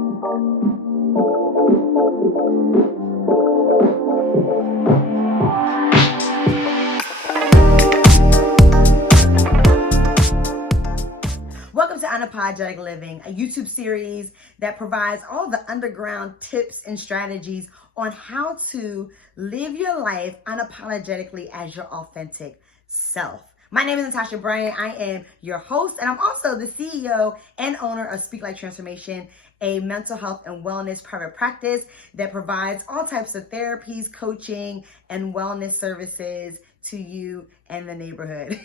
Welcome to Unapologetic Living, a YouTube series that provides all the underground tips and strategies on how to live your life unapologetically as your authentic self. My name is Natasha Bryant. I am your host, and I'm also the CEO and owner of Speak Like Transformation, a mental health and wellness private practice that provides all types of therapies, coaching, and wellness services to you and the neighborhood.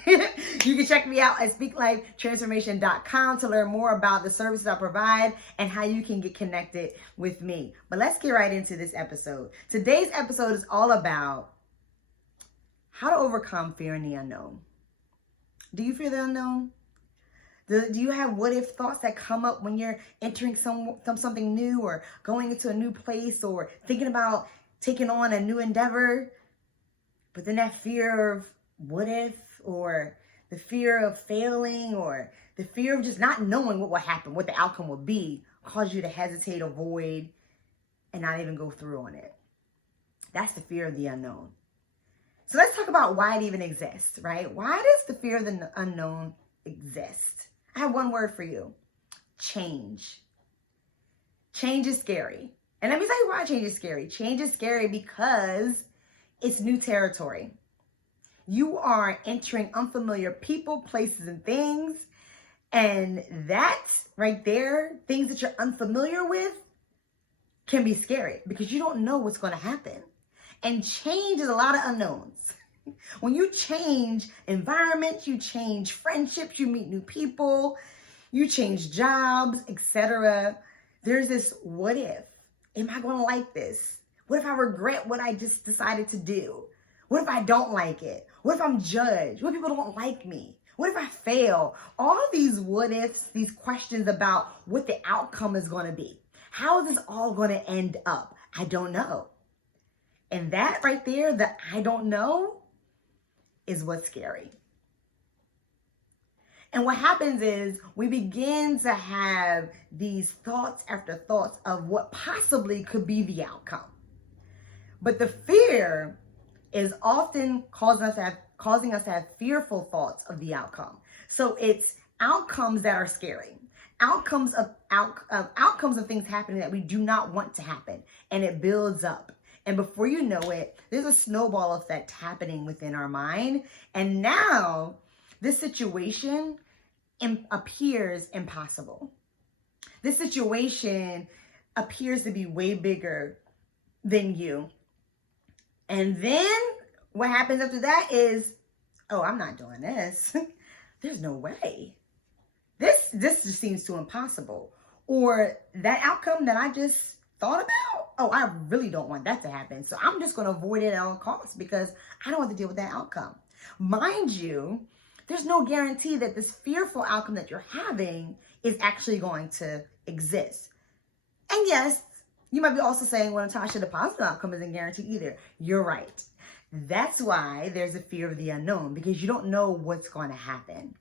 You can check me out at speaklifetransformation.com to learn more about the services I provide and how you can get connected with me. But let's get right into this episode. Today's episode is all about how to overcome fear in the unknown. Do you fear the unknown? Do you have what if thoughts that come up when you're entering something new or going into a new place or thinking about taking on a new endeavor? But then that fear of what if, or the fear of failing, or the fear of just not knowing what will happen, what the outcome will be, cause you to hesitate, avoid, and not even go through on it. That's the fear of the unknown. So let's talk about why it even exists, right? Why does the fear of the unknown exist? I have one word for you: change. Change is scary. And let me tell you why change is scary. Change is scary because it's new territory. You are entering unfamiliar people, places, and things. And that right there, things that you're unfamiliar with, can be scary because you don't know what's going to happen. And change is a lot of unknowns. When you change environments, you change friendships, you meet new people, you change jobs, etc. There's this what if. Am I going to like this? What if I regret what I just decided to do? What if I don't like it? What if I'm judged? What if people don't like me? What if I fail? All of these what ifs, these questions about what the outcome is going to be. How is this all going to end up? I don't know. And that right there, the I don't know, is what's scary. And what happens is we begin to have these thoughts after thoughts of what possibly could be the outcome. But the fear is often causing us to have fearful thoughts of the outcome. So it's outcomes that are scary, outcomes of things happening that we do not want to happen, and it builds up. And before you know it, there's a snowball effect happening within our mind, and now this situation appears impossible. This situation appears to be way bigger than you. And then what happens after that is, oh, I'm not doing this. There's no way. This just seems too impossible. Or that outcome that I just thought about, oh, I really don't want that to happen. So I'm just going to avoid it at all costs because I don't want to deal with that outcome. Mind you, there's no guarantee that this fearful outcome that you're having is actually going to exist. And yes, you might be also saying, well, Natasha, the positive outcome isn't guaranteed either. You're right. That's why there's a fear of the unknown, because you don't know what's going to happen.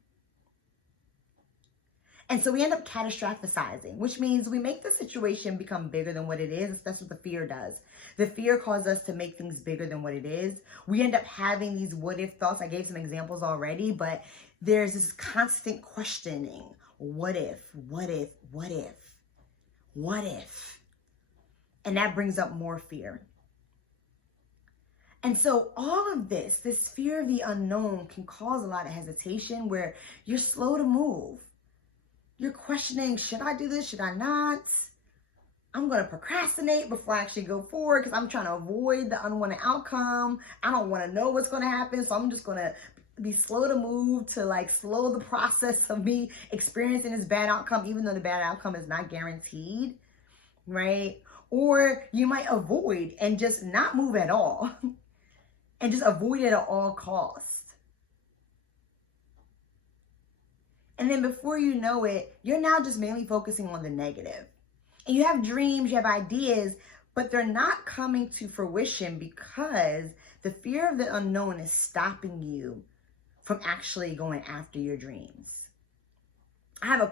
And so we end up catastrophizing, which means we make the situation become bigger than what it is. That's what the fear does. The fear causes us to make things bigger than what it is. We end up having these what if thoughts. I gave some examples already, but there's this constant questioning. What if, what if, what if, what if? And that brings up more fear. And so all of this fear of the unknown can cause a lot of hesitation where you're slow to move. You're questioning, should I do this? Should I not? I'm going to procrastinate before I actually go forward because I'm trying to avoid the unwanted outcome. I don't want to know what's going to happen. So I'm just going to be slow to move to like slow the process of me experiencing this bad outcome, even though the bad outcome is not guaranteed, right? Or you might avoid and just not move at all and just avoid it at all costs. And then before you know it, you're now just mainly focusing on the negative. And you have dreams, you have ideas, but they're not coming to fruition because the fear of the unknown is stopping you from actually going after your dreams. I have a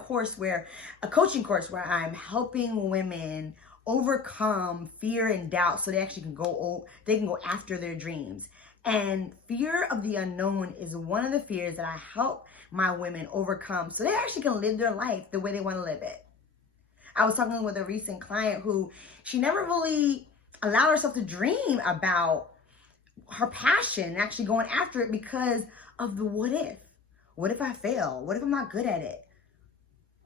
coaching course where I'm helping women overcome fear and doubt so they actually they can go after their dreams. And fear of the unknown is one of the fears that I help my women overcome so they actually can live their life the way they want to live it. I was talking with a recent client who she never really allowed herself to dream about her passion and actually going after it because of the what if. What if I fail? What if I'm not good at it?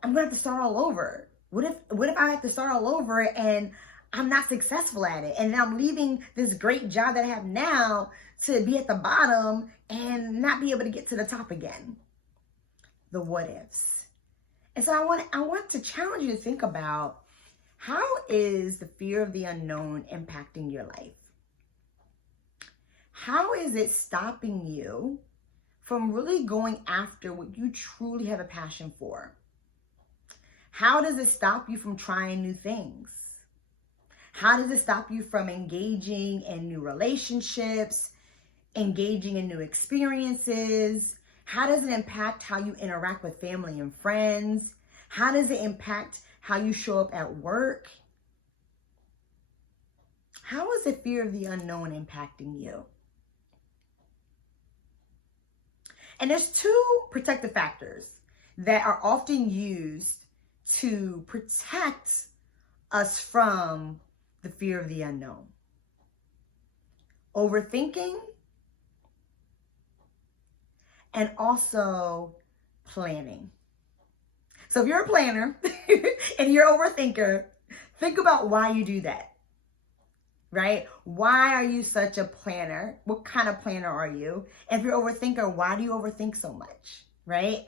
I'm gonna have to start all over. What if I have to start all over and I'm not successful at it? And then I'm leaving this great job that I have now to be at the bottom and not be able to get to the top again. The what ifs. And so I want to challenge you to think about, how is the fear of the unknown impacting your life? How is it stopping you from really going after what you truly have a passion for? How does it stop you from trying new things? How does it stop you from engaging in new relationships, engaging in new experiences? How does it impact how you interact with family and friends? How does it impact how you show up at work? How is the fear of the unknown impacting you? And there's two protective factors that are often used to protect us from the fear of the unknown. Overthinking, and also planning. So if you're a planner and you're an overthinker, think about why you do that, right? Why are you such a planner? What kind of planner are you? And if you're an overthinker, why do you overthink so much, right?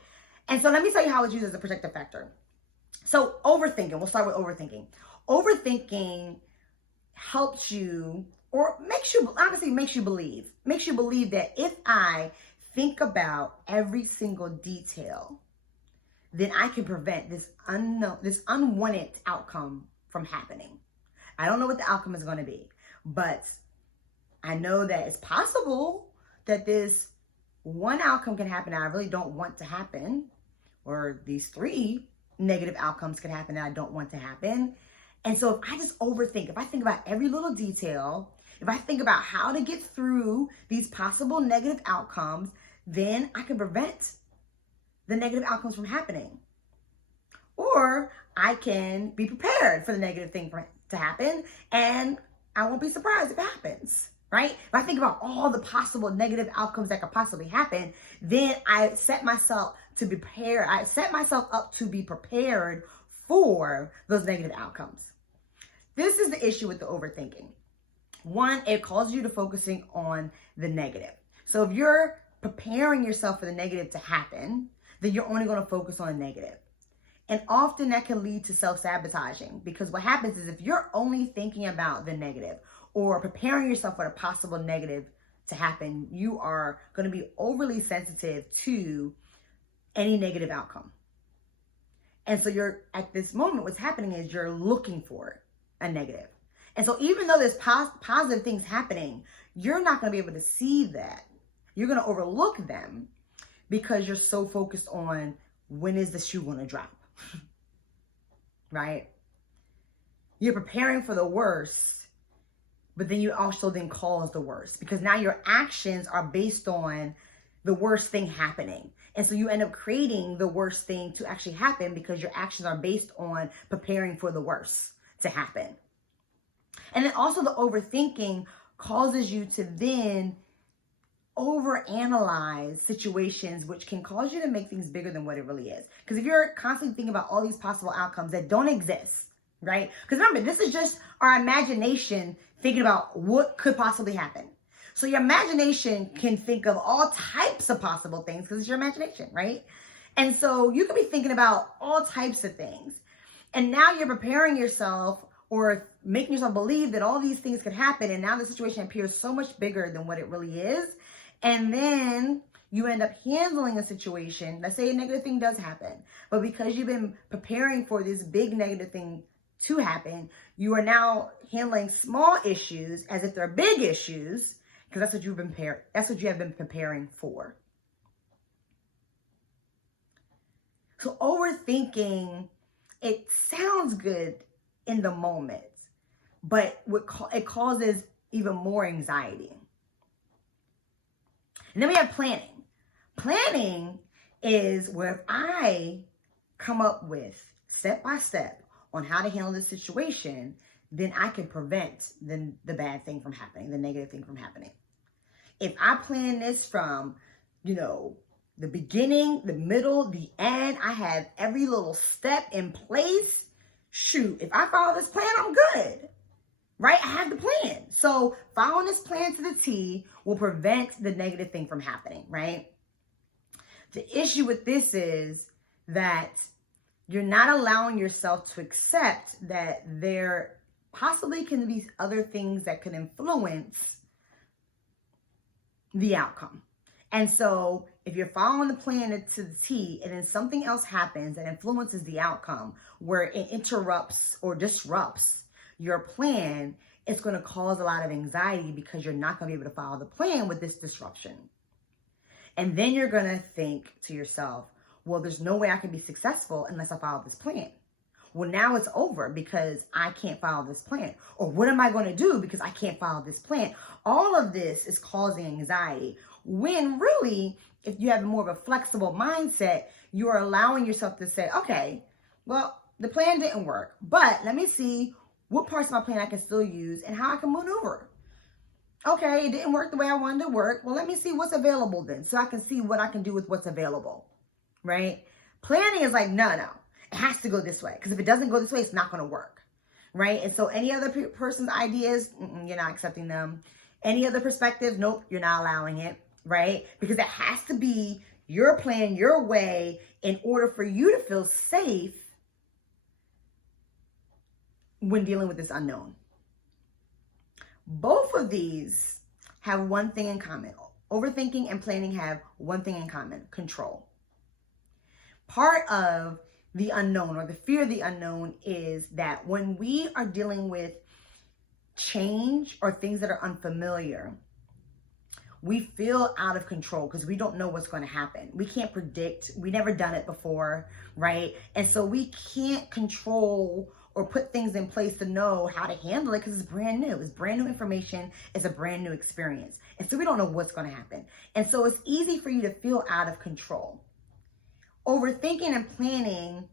And so let me tell you how it's used as a protective factor. So overthinking, we'll start with overthinking. Overthinking helps you, or makes you believe that if I think about every single detail, then I can prevent this unwanted outcome from happening. I don't know what the outcome is going to be, but I know that it's possible that this one outcome can happen that I really don't want to happen, or these three negative outcomes could happen that I don't want to happen. And so if I just overthink, if I think about every little detail, if I think about how to get through these possible negative outcomes, then I can prevent the negative outcomes from happening. Or I can be prepared for the negative thing to happen, and I won't be surprised if it happens, right? If I think about all the possible negative outcomes that could possibly happen, then I set myself to prepare. I set myself up to be prepared for those negative outcomes. This is the issue with the overthinking. One, it causes you to focusing on the negative. So if you're preparing yourself for the negative to happen, then you're only going to focus on the negative. And often that can lead to self-sabotaging, because what happens is if you're only thinking about the negative or preparing yourself for a possible negative to happen, you are going to be overly sensitive to any negative outcome. And so you're at this moment, what's happening is you're looking for a negative. And so even though there's positive things happening, you're not going to be able to see that. You're going to overlook them because you're so focused on, when is the shoe going to drop? Right? You're preparing for the worst, but then you also then cause the worst, because now your actions are based on the worst thing happening. And so you end up creating the worst thing to actually happen because your actions are based on preparing for the worst to happen. And then also the overthinking causes you to then overanalyze situations, which can cause you to make things bigger than what it really is. Because if you're constantly thinking about all these possible outcomes that don't exist, right? Because remember, this is just our imagination thinking about what could possibly happen. So your imagination can think of all types of possible things because it's your imagination, right? And so you could be thinking about all types of things. And now you're preparing yourself or making yourself believe that all these things could happen. And now the situation appears so much bigger than what it really is. And then you end up handling a situation. Let's say a negative thing does happen, but because you've been preparing for this big negative thing to happen, you are now handling small issues as if they're big issues, because that's what you have been preparing for. So overthinking, it sounds good in the moment, but it causes even more anxiety. And then we have planning. Planning is where if I come up with step by step on how to handle this situation, then I can prevent the bad thing from happening, the negative thing from happening. If I plan this from, the beginning, the middle, the end, I have every little step in place. Shoot, if I follow this plan, I'm good. Right? I have the plan. So following this plan to the T will prevent the negative thing from happening, right? The issue with this is that you're not allowing yourself to accept that there possibly can be other things that could influence the outcome. And so if you're following the plan to the T and then something else happens that influences the outcome where it interrupts or disrupts your plan, it's going to cause a lot of anxiety because you're not going to be able to follow the plan with this disruption. And then you're going to think to yourself, well, there's no way I can be successful unless I follow this plan. Well, now it's over because I can't follow this plan. Or what am I going to do because I can't follow this plan? All of this is causing anxiety. When really, if you have more of a flexible mindset, you are allowing yourself to say, okay, well, the plan didn't work, but let me see what parts of my plan I can still use and how I can maneuver. Okay, it didn't work the way I wanted to work. Well, let me see what's available then so I can see what I can do with what's available, right? Planning is like, no, it has to go this way because if it doesn't go this way, it's not going to work, right? And so any other person's ideas, you're not accepting them. Any other perspective, nope, you're not allowing it, right? Because it has to be your plan, your way in order for you to feel safe when dealing with this unknown. Both of these have one thing in common. Overthinking and planning have one thing in common: control. Part of the unknown or the fear of the unknown is that when we are dealing with change or things that are unfamiliar, we feel out of control because we don't know what's going to happen. We can't predict. We never done it before, right? And so we can't control or put things in place to know how to handle it because it's brand new. It's brand new information. It's a brand new experience. And so we don't know what's going to happen. And so it's easy for you to feel out of control. Overthinking and planning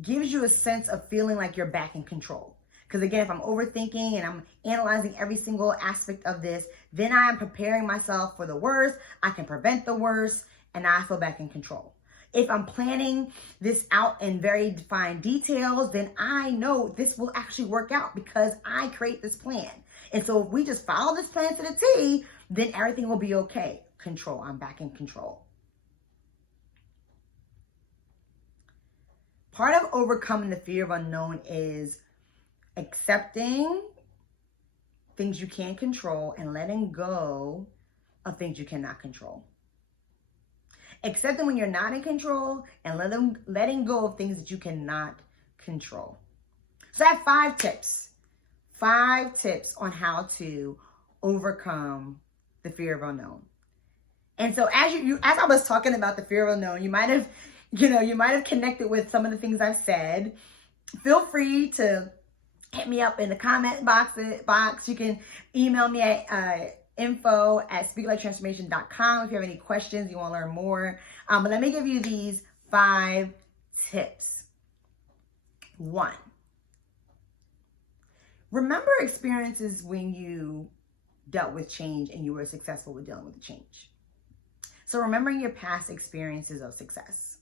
gives you a sense of feeling like you're back in control. Because again, if I'm overthinking and I'm analyzing every single aspect of this, then I am preparing myself for the worst. I can prevent the worst and I feel back in control. If I'm planning this out in very defined details, then I know this will actually work out because I create this plan. And so if we just follow this plan to the T, then everything will be okay. Control. I'm back in control. Part of overcoming the fear of unknown is accepting things you can't control and letting go of things you cannot control. Accepting when you're not in control and letting go of things that you cannot control. So I have 5 tips. 5 tips on how to overcome the fear of unknown. And so as I was talking about the fear of unknown, you might have connected with some of the things I've said. Feel free to hit me up in the comment box. You can email me at info@speakliketransformation.com if you have any questions, you want to learn more. But let me give you these 5 tips. 1, remember experiences when you dealt with change and you were successful with dealing with the change. So remembering your past experiences of success.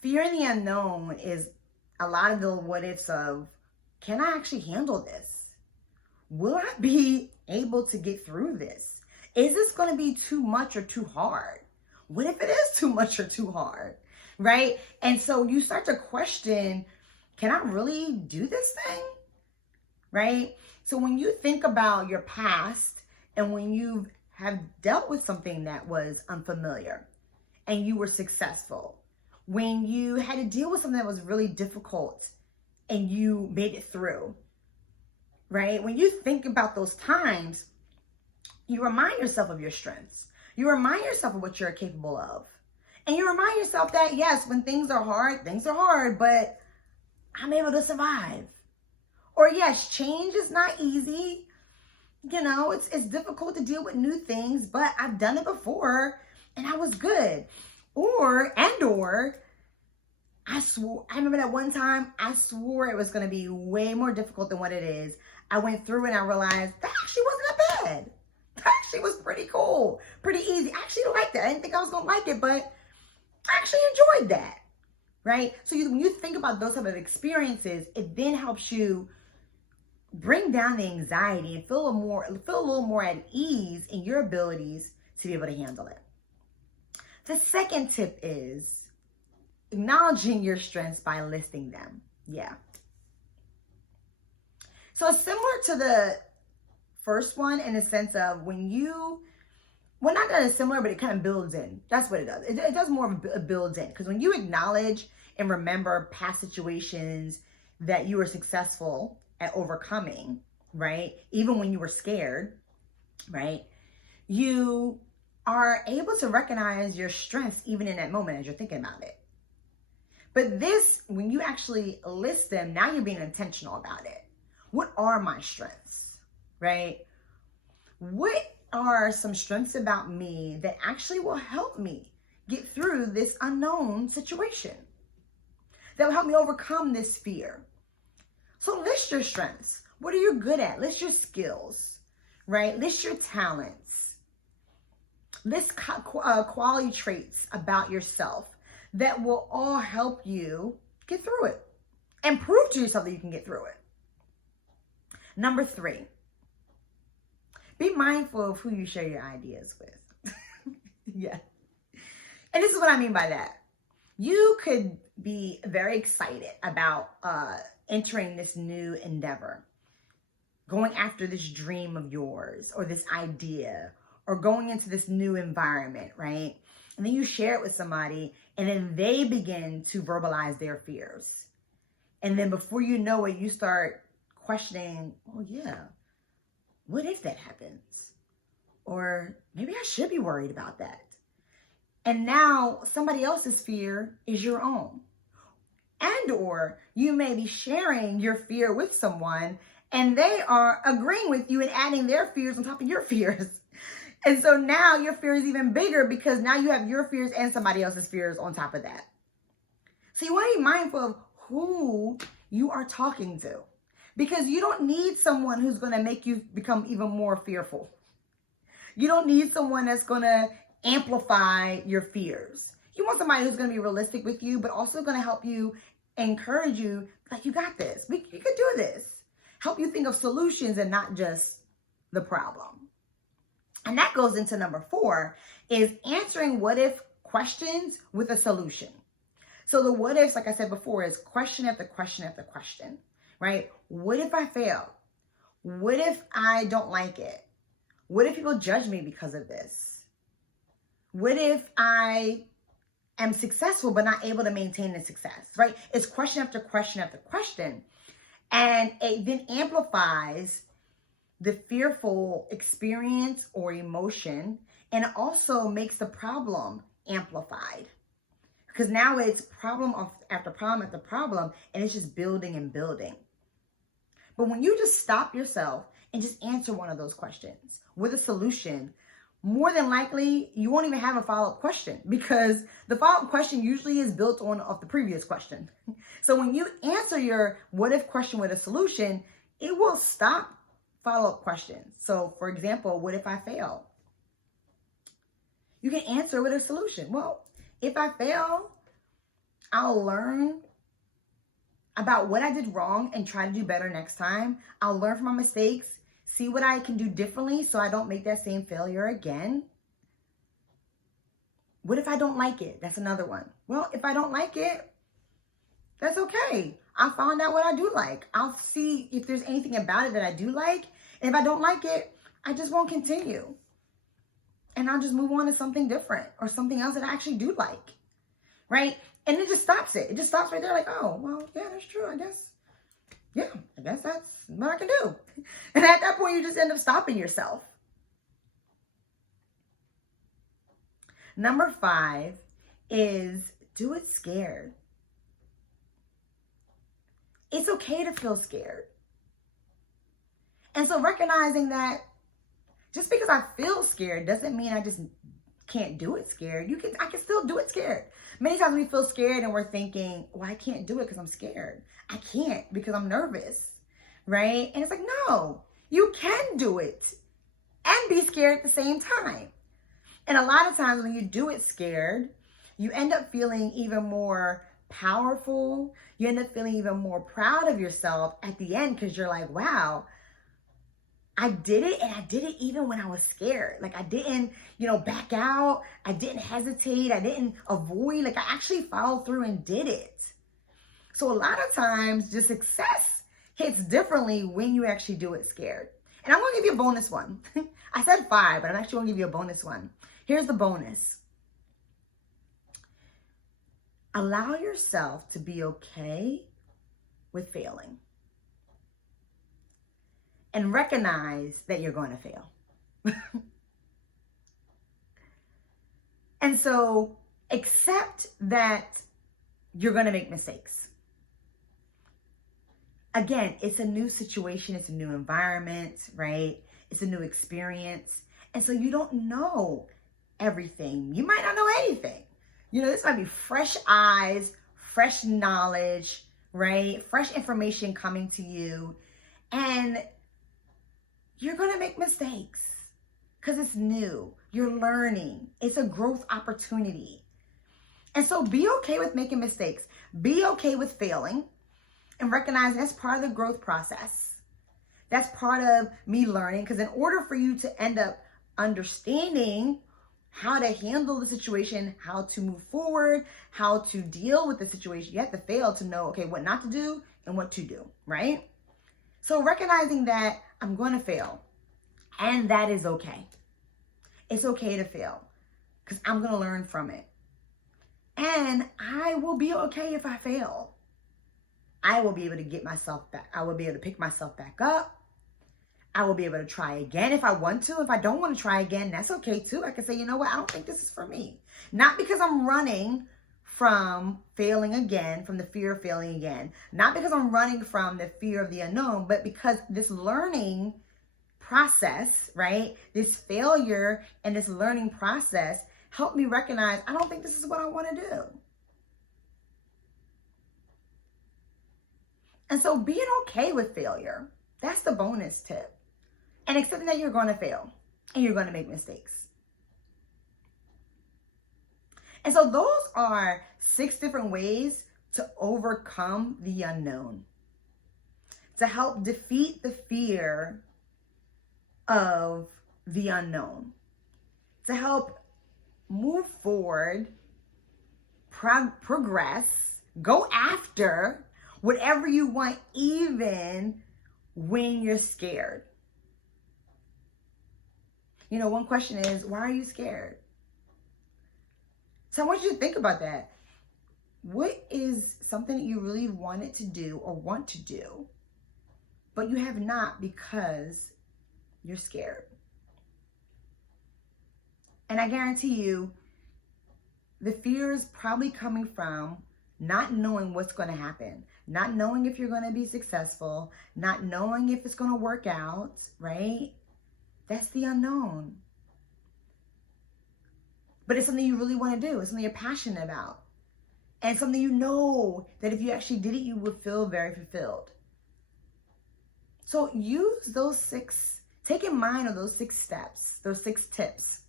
Fear in the unknown is a lot of the what ifs of, can I actually handle this? Will I be able to get through this? Is this going to be too much or too hard? What if it is too much or too hard, right? And so you start to question, can I really do this thing, right? So when you think about your past and when you have dealt with something that was unfamiliar and you were successful, when you had to deal with something that was really difficult and you made it through, right? When you think about those times, you remind yourself of your strengths. You remind yourself of what you're capable of. And you remind yourself that, yes, when things are hard, but I'm able to survive. Or yes, change is not easy. You know, it's difficult to deal with new things, but I've done it before and I was good. Or I remember that one time I swore it was going to be way more difficult than what it is. I went through and I realized that actually wasn't that bad. That actually was pretty cool, pretty easy. I actually liked it. I didn't think I was going to like it, but I actually enjoyed that, right? So when you think about those type of experiences, it then helps you bring down the anxiety and feel a little more at ease in your abilities to be able to handle it. The second tip is acknowledging your strengths by listing them. Yeah. So it's similar to the first one in the sense of not that it's similar, but it kind of builds in. That's what it does. It does more of a builds in, because when you acknowledge and remember past situations that you were successful at overcoming, right? Even when you were scared, right? You are able to recognize your strengths even in that moment as you're thinking about it. But this, when you actually list them, now you're being intentional about it. What are my strengths, right? What are some strengths about me that actually will help me get through this unknown situation? That will help me overcome this fear. So list your strengths. What are you good at? List your skills, right? List your talents. List quality traits about yourself that will all help you get through it and prove to yourself that you can get through it. Number 3, be mindful of who you share your ideas with. Yeah. And this is what I mean by that. You could be very excited about entering this new endeavor, going after this dream of yours or this idea, or going into this new environment, right? And then you share it with somebody and then they begin to verbalize their fears. And then before you know it, you start questioning, oh yeah, what if that happens? Or maybe I should be worried about that. And now somebody else's fear is your own. And or you may be sharing your fear with someone and they are agreeing with you and adding their fears on top of your fears. And so now your fear is even bigger because now you have your fears and somebody else's fears on top of that. So you want to be mindful of who you are talking to, because you don't need someone who's going to make you become even more fearful. You don't need someone that's going to amplify your fears. You want somebody who's going to be realistic with you, but also going to help you, encourage you, like, you got this. You could do this. Help you think of solutions and not just the problem. And that goes into number 4, is answering what if questions with a solution. So the what ifs, like I said before, is question after question after question, right? What if I fail? What if I don't like it? What if people judge me because of this? What if I am successful but not able to maintain the success, right? It's question after question after question. And it then amplifies the fearful experience or emotion, and it also makes the problem amplified. Because now it's problem after problem after problem, and it's just building and building. But when you just stop yourself and just answer one of those questions with a solution, more than likely, you won't even have a follow-up question, because the follow-up question usually is built off the previous question. So when you answer your what if question with a solution, it will stop follow-up questions. So for example, what if I fail? You can answer with a solution. Well, if I fail, I'll learn about what I did wrong and try to do better next time. I'll learn from my mistakes, see what I can do differently so I don't make that same failure again. What if I don't like it? That's another one. Well, if I don't like it, that's okay. I'll find out what I do like. I'll see if there's anything about it that I do like. And if I don't like it, I just won't continue. And I'll just move on to something different or something else that I actually do like, right? And it just stops it. It just stops right there like, oh, well, yeah, that's true, I guess. Yeah, I guess that's what I can do. And at that point, you just end up stopping yourself. Number 5 is do it scared. It's okay to feel scared. And so recognizing that just because I feel scared doesn't mean I just can't do it scared. I can still do it scared. Many times we feel scared and we're thinking, well, I can't do it because I'm scared. I can't because I'm nervous, right? And it's like, no, you can do it and be scared at the same time. And a lot of times when you do it scared, you end up feeling even more powerful. You end up feeling even more proud of yourself at the end because you're like, wow, I did it, and I did it even when I was scared. Like I didn't, back out. I didn't hesitate. I didn't avoid. Like I actually followed through and did it. So a lot of times the success hits differently when you actually do it scared. And I'm going to give you a bonus one. I said 5, but I'm actually going to give you a bonus one. Here's the bonus. Allow yourself to be okay with failing. And recognize that you're going to fail. And so accept that you're going to make mistakes. Again, it's a new situation. It's a new environment, right? It's a new experience. And so you don't know everything. You might not know anything. This might be fresh eyes, fresh knowledge, right? Fresh information coming to you. And you're going to make mistakes because it's new. You're learning. It's a growth opportunity. And so be okay with making mistakes. Be okay with failing and recognize that's part of the growth process. That's part of me learning, because in order for you to end up understanding how to handle the situation, how to move forward, how to deal with the situation, you have to fail to know, okay, what not to do and what to do, right? So recognizing that I'm going to fail, and that is okay. It's okay to fail because I'm going to learn from it. And I will be okay if I fail. I will be able to get myself back. I will be able to pick myself back up. I will be able to try again if I want to. If I don't want to try again, that's okay too. I can say, you know what? I don't think this is for me. Not because I'm running from failing again, from the fear of failing again. Not because I'm running from the fear of the unknown, but because this learning process, right? This failure and this learning process helped me recognize, I don't think this is what I want to do. And so being okay with failure, that's the bonus tip. And accepting that you're going to fail and you're going to make mistakes. And so those are 6 different ways to overcome the unknown, to help defeat the fear of the unknown, to help move forward, progress, go after whatever you want, even when you're scared. One question is, why are you scared? So I want you to think about that. What is something that you really wanted to do or want to do, but you have not because you're scared? And I guarantee you, the fear is probably coming from not knowing what's going to happen, not knowing if you're going to be successful, not knowing if it's going to work out, right? That's the unknown. But it's something you really want to do. It's something you're passionate about. And something you know that if you actually did it, you would feel very fulfilled. So use those 6, take in mind of those 6 steps, those 6 tips,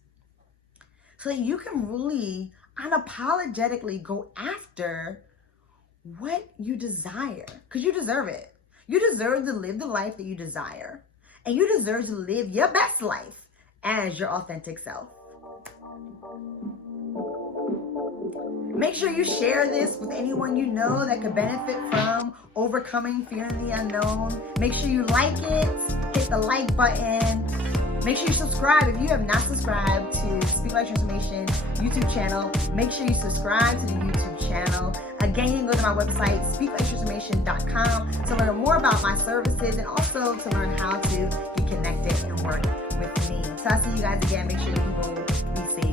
so that you can really unapologetically go after what you desire, because you deserve it. You deserve to live the life that you desire, and you deserve to live your best life as your authentic self. Make sure you share this with anyone you know that could benefit from overcoming fear of the unknown. Make sure you like it, hit the like button. Make sure you subscribe. If you have not subscribed to Speak Life Transformation YouTube channel, make sure you subscribe to the YouTube channel. Again, you can go to my website, speaklifetransformation.com, to learn more about my services and also to learn how to get connected and work with me. So I'll see you guys again. Make sure you both be safe.